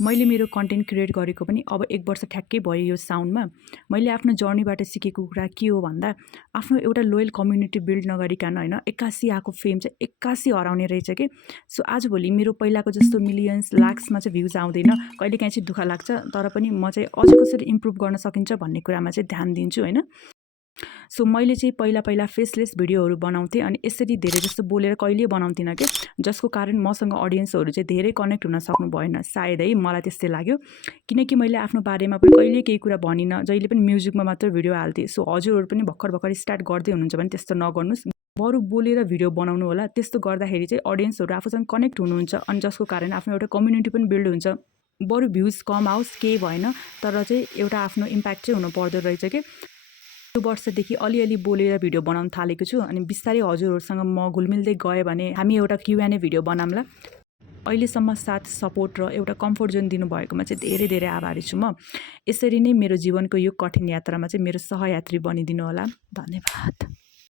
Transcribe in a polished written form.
मैले मेरो content create गरेको पनि अब 1 वर्ष ठ्याक्कै भयो यो साउन्डमा। मैले आफ्नो जर्नीबाट सिकेको कुरा के हो भन्दा आफ्नो एउटा लोयल कम्युनिटी बिल्ड नगरिकन हैन, एक्कासी आएको फेम चाहिँ एक्कासी हराउने रहेछ के। सो आजभोलि मेरो पहिलाको जस्तो मिलियन्स, लाक्समा चाहिँ भ्युज आउँदैन। कहिलेकाहीँ चाहिँ दुःख लाग्छ, तर पनि म चाहिँ अझ कसरी इम्प्रुभ गर्न सकिन्छ भन्ने कुरामा चाहिँ ध्यान दिन्छु हैन। सो मैले चाहिँ पहिला फेसलेस भिडियोहरू बनाउँथेँ अनि यसरी धेरै जस्तो बोलेर कहिल्यै बनाउँथिनँ के, जसको कारण मसँग अडियन्सहरू चाहिँ धेरै कनेक्ट हुन सक्नु भएन सायद है, मलाई त्यस्तै लाग्यो। किनकि मैले आफ्नो बारेमा पनि कहिल्यै केही कुरा भनिनँ, जहिले पनि म्युजिकमा मात्र भिडियो हाल्थेँ। सो हजुरहरू पनि भर्खर स्टार्ट गर्दै हुनुहुन्छ भने त्यस्तो नगर्नुहोस्, बरु बोलेर भिडियो बनाउनु होला। त्यस्तो गर्दाखेरि चाहिँ अडियन्सहरू आफूसँग कनेक्ट हुनुहुन्छ अनि जसको कारण आफ्नो एउटा कम्युनिटी पनि बिल्ड हुन्छ। बरु भ्युज कम आओस् केही भएन, तर चाहिँ एउटा आफ्नो इम्प्याक्ट चाहिँ हुनु पर्दो रहेछ कि। यो वर्षदेखि अलिअलि बोलेर भिडियो बनाउन थालेको छु अनि बिस्तारै हजुरहरूसँग म घुलमिल्दै गएँ भने हामी एउटा Q&A भिडियो बनाउँला। अहिलेसम्म साथ, सपोर्ट र एउटा कम्फोर्ट जोन दिनुभएकोमा चाहिँ धेरै धेरै आभारी छु म। यसरी नै मेरो जीवनको यो कठिन यात्रामा चाहिँ मेरो सहयात्री बनिदिनु होला। धन्यवाद।